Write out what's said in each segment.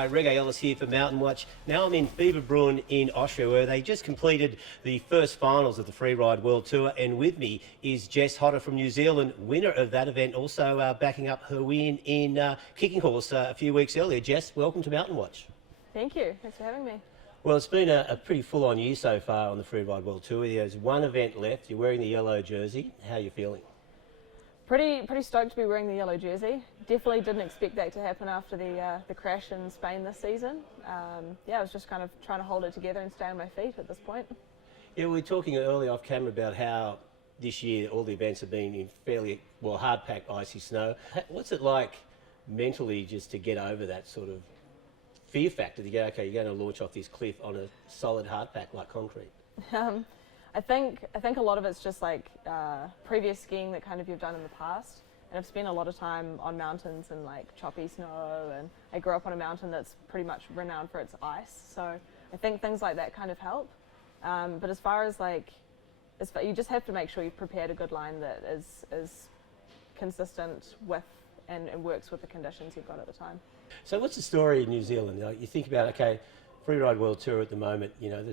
Hi, Reggae Ellis here for Mountain Watch. Now I'm in Fieberbrunn in Austria, where they just completed the first finals of the Freeride World Tour, and with me is Jess Hotter from New Zealand, winner of that event, also backing up her win in kicking horse a few weeks earlier. Jess, welcome to Mountain Watch. Thank you. Thanks for having me. Well, it's been a pretty full-on year so far on the Freeride World Tour. There's one event left. You're wearing the yellow jersey. How are you feeling? Pretty stoked to be wearing the yellow jersey. Definitely didn't expect that to happen after the crash in Spain this season. Yeah, I was just kind of trying to hold it together and stay on my feet at this point. Yeah, we were talking earlier off camera about how this year all the events have been in fairly, well, hard-packed icy snow. What's it like mentally just to get over that sort of fear factor to go, okay, you're going to launch off this cliff on a solid hard-pack like concrete? I think a lot of it's just like previous skiing that kind of you've done in the past, and I've spent a lot of time on mountains and like choppy snow, and I grew up on a mountain that's pretty much renowned for its ice, so I think things like that kind of help. But as far as you just have to make sure you've prepared a good line that is consistent with and works with the conditions you've got at the time. So what's the story in New Zealand? You think about, okay, Freeride World Tour at the moment, you know,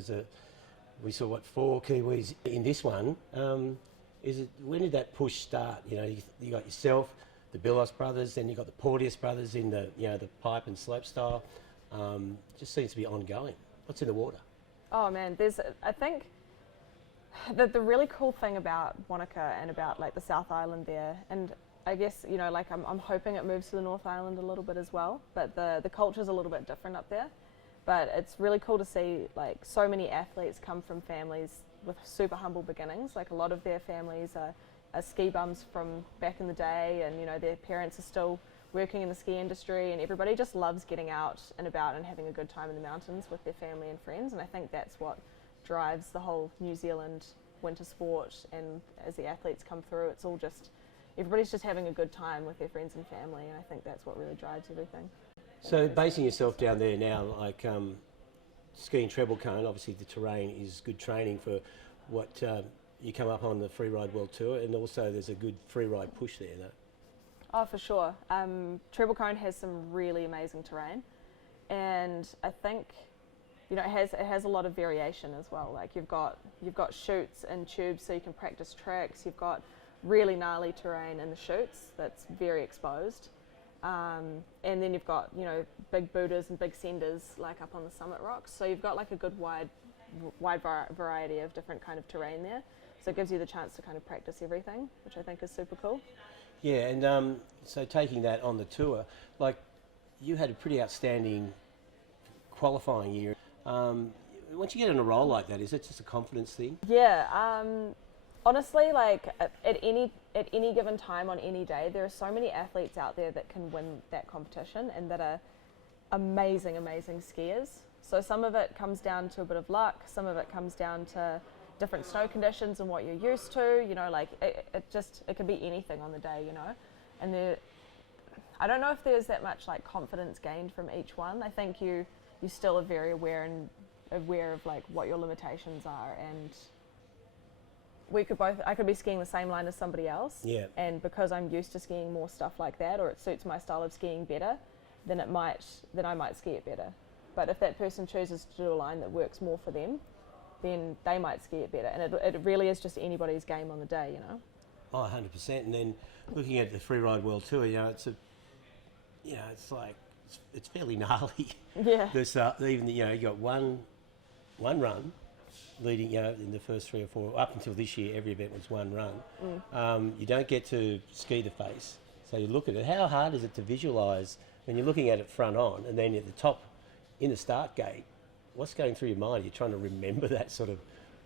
we saw 4 Kiwis in this one. When did that push start? You know, you got yourself, the Billos brothers, then you got the Porteous brothers in the pipe and slope style. Just seems to be ongoing. What's in the water? Oh man, I think that the really cool thing about Wanaka and about like the South Island there, and I guess I'm hoping it moves to the North Island a little bit as well, but the culture's a little bit different up there. But it's really cool to see like so many athletes come from families with super humble beginnings. Like a lot of their families are ski bums from back in the day, and their parents are still working in the ski industry, and everybody just loves getting out and about and having a good time in the mountains with their family and friends. And I think that's what drives the whole New Zealand winter sport. And as the athletes come through, it's all just everybody's just having a good time with their friends and family, and I think that's what really drives everything. So basing yourself down there now, like skiing treble cone, obviously the terrain is good training for what you come up on the Freeride World Tour, and also there's a good freeride push there, though. Oh, for sure. Treble cone has some really amazing terrain, and I think it has a lot of variation as well. Like you've got chutes and tubes, so you can practice tracks. You've got really gnarly terrain in the chutes that's very exposed. And then you've got big Buddhas and big senders like up on the summit rocks, so you've got like a good wide variety of different kind of terrain there, so it gives you the chance to kind of practice everything, which I think is super cool. Yeah, and so taking that on the tour, like you had a pretty outstanding qualifying year. Once you get in a role like that, is it just a confidence thing? Yeah, honestly, like at any given time on any day, there are so many athletes out there that can win that competition and that are amazing skiers. So some of it comes down to a bit of luck, some of it comes down to different snow conditions and what you're used to. Like it can be anything on the day, And I don't know if there's that much like confidence gained from each one. I think you still are very aware of like what your limitations are, and I could be skiing the same line as somebody else, yeah. And because I'm used to skiing more stuff like that, or it suits my style of skiing better, then I might ski it better. But if that person chooses to do a line that works more for them, then they might ski it better. And it really is just anybody's game on the day, Oh, 100%. And then looking at the Freeride World Tour, it's fairly gnarly. Yeah. There's even you got one run leading, in the first 3 or 4, up until this year, every event was one run. You don't get to ski the face, so you look at it. How hard is it to visualise when you're looking at it front on, and then at the top, in the start gate, what's going through your mind? You're trying to remember that sort of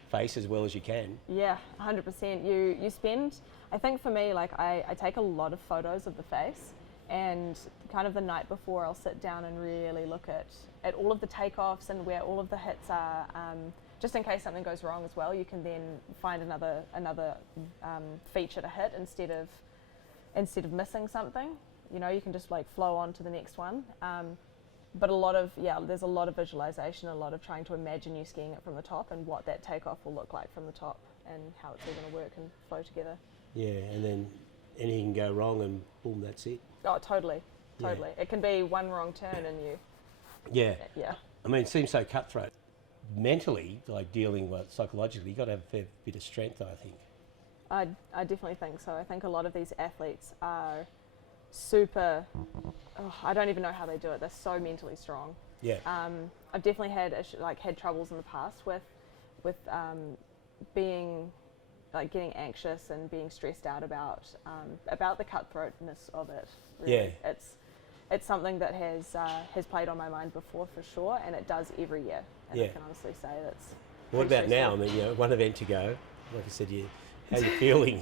face as well as you can. Yeah, 100%. You spend, I think for me, like I take a lot of photos of the face, and kind of the night before I'll sit down and really look at all of the takeoffs and where all of the hits are. Just in case something goes wrong as well, you can then find another feature to hit instead of missing something. You can just like flow on to the next one. But there's a lot of visualization, a lot of trying to imagine you skiing it from the top and what that takeoff will look like from the top and how it's all going to work and flow together. Yeah, and then anything can go wrong and boom, that's it. Oh, totally. Yeah. It can be one wrong turn and Yeah. Yeah. I mean, it seems so cutthroat. Mentally, like dealing with psychologically, you've got to have a fair bit of strength, I think. I definitely think so. I think a lot of these athletes are super, I don't even know how they do it. They're so mentally strong. Yeah. I've definitely had had troubles in the past with being like getting anxious and being stressed out about the cutthroatness of it. Really. Yeah. It's something that has played on my mind before for sure, and it does every year. And Yeah. I can honestly say that's. What about pretty now? I stressful. mean, one event to go. Like I said, how are you feeling?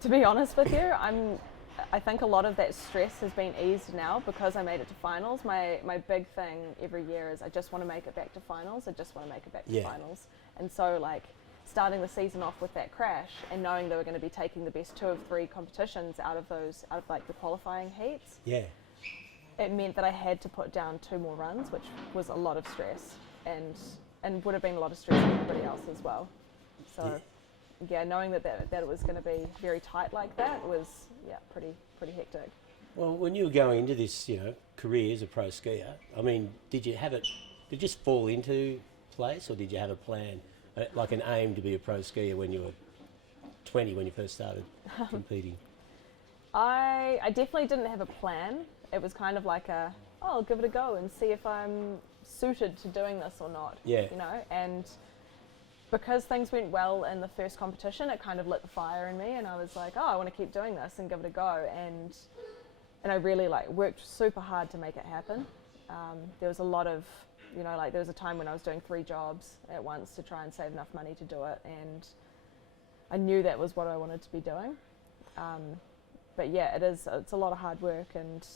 To be honest with you, I think a lot of that stress has been eased now because I made it to finals. My big thing every year is I just want to make it back to finals. I just want to make it back to finals. And so like starting the season off with that crash and knowing they were going to be taking the best 2 of 3 competitions out of like the qualifying heats. Yeah. It meant that I had to put down 2 more runs, which was a lot of stress and would have been a lot of stress for everybody else as well. So yeah, knowing that it was going to be very tight like that was pretty hectic. Well, when you were going into this, career as a pro skier, I mean, did it just fall into place, or did you have a plan, like an aim to be a pro skier when you were 20, when you first started competing? I definitely didn't have a plan. It was kind of like I'll give it a go and see if I'm suited to doing this or not. Yeah. And because things went well in the first competition, it kind of lit the fire in me, and I was like, I want to keep doing this and give it a go. And I really worked super hard to make it happen. There was a lot of, there was a time when I was doing 3 jobs at once to try and save enough money to do it, and I knew that was what I wanted to be doing. But yeah, it's a lot of hard work, and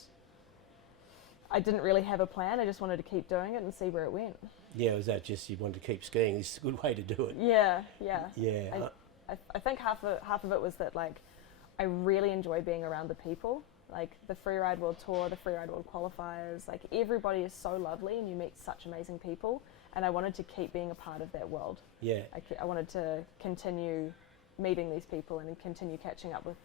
I didn't really have a plan. I just wanted to keep doing it and see where it went. Yeah, was that just you wanted to keep skiing? This is a good way to do it. Yeah. Yeah. I think half of it was that I really enjoy being around the people, like the Freeride World Tour, the Freeride World Qualifiers. Like everybody is so lovely, and you meet such amazing people. And I wanted to keep being a part of that world. Yeah. I wanted to continue meeting these people and continue catching up with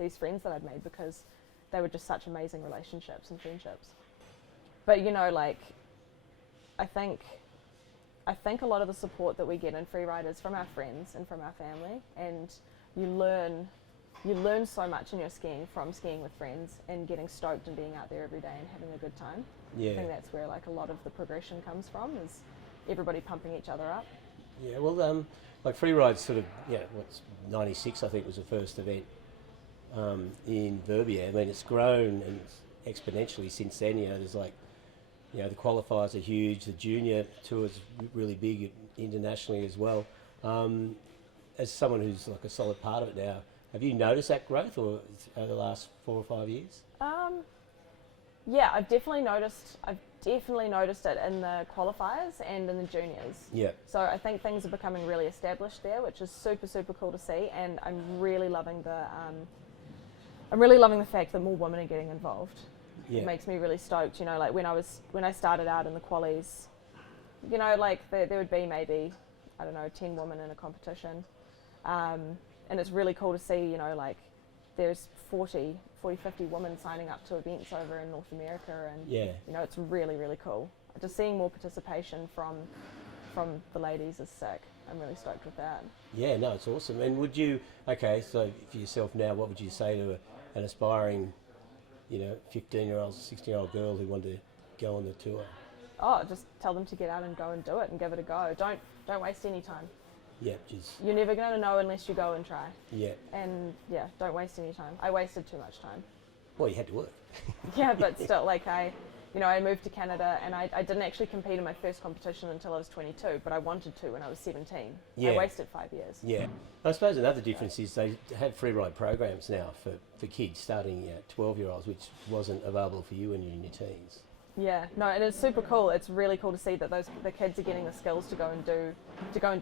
these friends that I'd made, because they were just such amazing relationships and friendships. But I think a lot of the support that we get in freeride is from our friends and from our family, and you learn so much in your skiing from skiing with friends and getting stoked and being out there every day and having a good time. Yeah. I think that's where a lot of the progression comes from, is everybody pumping each other up. Yeah, well, freeride's sort of, 96 I think was the first event in Verbier. I mean, it's grown and exponentially since then. There's the qualifiers are huge. The junior tour is really big internationally as well. As someone who's a solid part of it now, have you noticed that growth over the last 4 or 5 years? Yeah, I've definitely noticed it in the qualifiers and in the juniors. Yeah. So I think things are becoming really established there, which is super, super cool to see, and I'm really loving the fact that more women are getting involved. Yeah. It makes me really stoked. When I started out in the qualies, there would be maybe 10 women in a competition, and it's really cool to see there's 40, 50 women signing up to events over in North America, and it's really, really cool. Just seeing more participation from the ladies is sick. I'm really stoked with that. Yeah, no, it's awesome. And would you, so for yourself now, what would you say to an aspiring 15-year-old, 16-year-old girl who wanted to go on the tour? Just tell them to get out and go and do it and give it a go. Don't waste any time. Yeah, you're never going to know unless you go and try. Yeah. And don't waste any time. I wasted too much time. Well, you had to work. Yeah, but still, I moved to Canada, and I didn't actually compete in my first competition until I was 22, but I wanted to when I was 17. Yeah. I wasted 5 years. Yeah. I suppose another difference is they have freeride programs now for kids starting at 12-year-olds, which wasn't available for you when you were in your teens. Yeah, no, and it's super cool. It's really cool to see that the kids are getting the skills to go and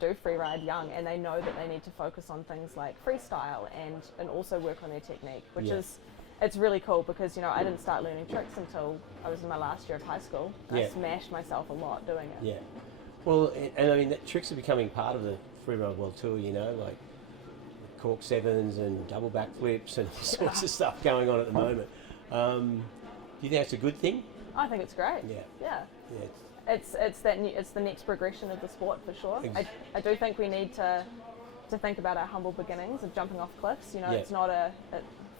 do freeride young, and they know that they need to focus on things like freestyle and also work on their technique, which is, it's really cool, because I didn't start learning tricks until I was in my last year of high school. I smashed myself a lot doing it. Yeah. Well, and I mean, tricks are becoming part of the Freeride World Tour, like cork sevens and double backflips and all sorts of stuff going on at the moment. Do you think that's a good thing? I think it's great. Yeah. Yeah. Yeah, It's the next progression of the sport for sure. I do think we need to think about our humble beginnings of jumping off cliffs. You know, it's not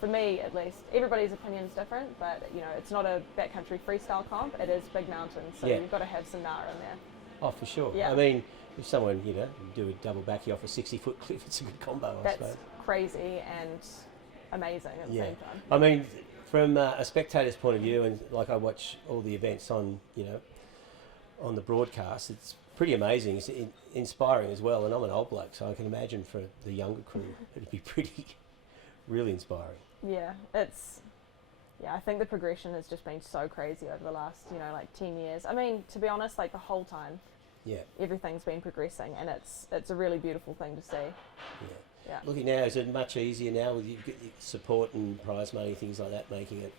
for me at least, everybody's opinion is different, but you know, it's not a backcountry freestyle comp. It is big mountains, so you've got to have some gnar in there. Oh, for sure. Yeah. I mean, if someone, you know, do a double backy off a 60-foot cliff, it's a good combo, I suppose. That's crazy and amazing at the same time. I mean, from a spectator's point of view, and like I watch all the events on, you know, on the broadcast, it's pretty amazing. It's inspiring as well, and I'm an old bloke, so I can imagine for the younger crew, it'd be really inspiring. Yeah, I think the progression has just been so crazy over the last, you know, like 10 years. I mean, to be honest, like the whole time, everything's been progressing, and it's a really beautiful thing to see. Yeah. Looking now, is it much easier now with your support and prize money, things like that, making it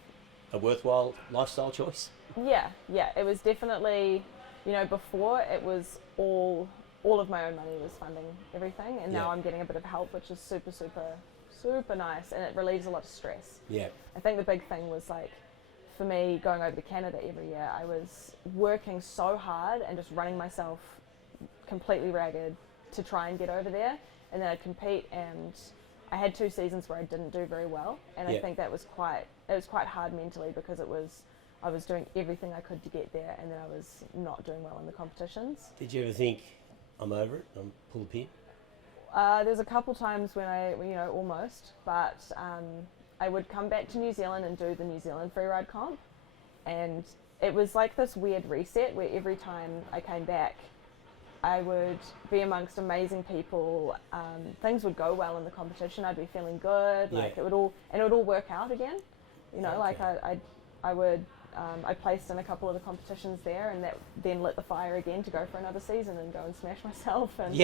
a worthwhile lifestyle choice? Yeah, it was definitely, you know, before it was all of my own money was funding everything, and now I'm getting a bit of help, which is super nice, and it relieves a lot of stress. Yeah. I think the big thing was, like, for me, going over to Canada every year, I was working so hard and just running myself completely ragged to try and get over there, and then I'd compete, and I had 2 seasons where I didn't do very well, and I think that was quite hard mentally, because I was doing everything I could to get there, and then I was not doing well in the competitions. Did you ever think, I'm over it, I'm pull the pin? There's a couple times when you know, almost, but I would come back to New Zealand and do the New Zealand freeride comp, and it was like this weird reset where every time I came back, I would be amongst amazing people. Things would go well in the competition. I'd be feeling good, like it would all work out again. You know, like I placed in a couple of the competitions there, and that then lit the fire again to go for another season and go and smash myself. And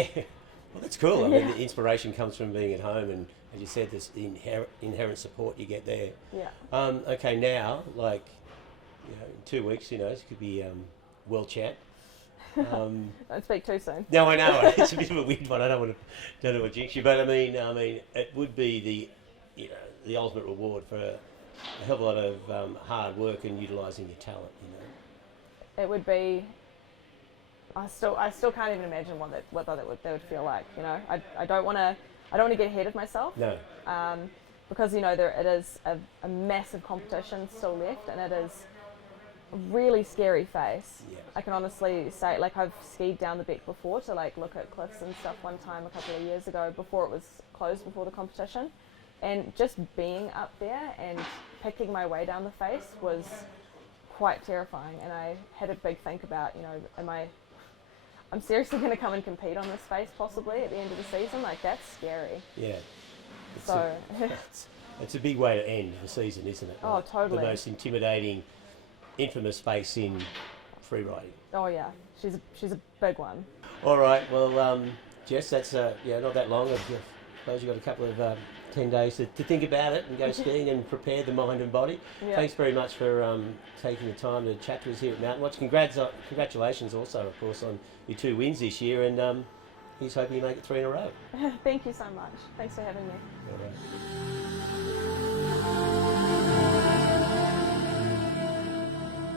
well, that's cool. I mean, the inspiration comes from being at home, and as you said, this inherent support you get there. Okay, now, like, you know, in 2 weeks, you know, it could be World Chat. Don't speak too soon. No, I know. It's a bit of a weird one. I don't want to jinx you, but I mean, it would be the ultimate reward for a hell of a lot of hard work and utilising your talent. You know, it would be. I still can't even imagine what that would feel like. You know, I don't want to get ahead of myself. No. Because, you know, it is a massive competition still left, and it is a really scary face. Yeah. I can honestly say, like, I've skied down the beck before to, like, look at cliffs and stuff one time a couple of years ago before it was closed before the competition, and just being up there and picking my way down the face was quite terrifying. And I had a big think about, you know, I'm seriously going to come and compete on this face possibly at the end of the season. Like, that's scary. Yeah. It's a big way to end the season, isn't it? Oh, totally. The most intimidating, infamous face in freeriding. Oh yeah, she's a big one. All right, well, Jess, that's not that long. I suppose you've got a couple of 10 days to think about it and go skiing and prepare the mind and body. Yeah. Thanks very much for taking the time to chat to us here at Mountain Watch. Congratulations also, of course, on your 2 wins this year, and here's hoping you make it 3 in a row. Thank you so much. Thanks for having me. All right.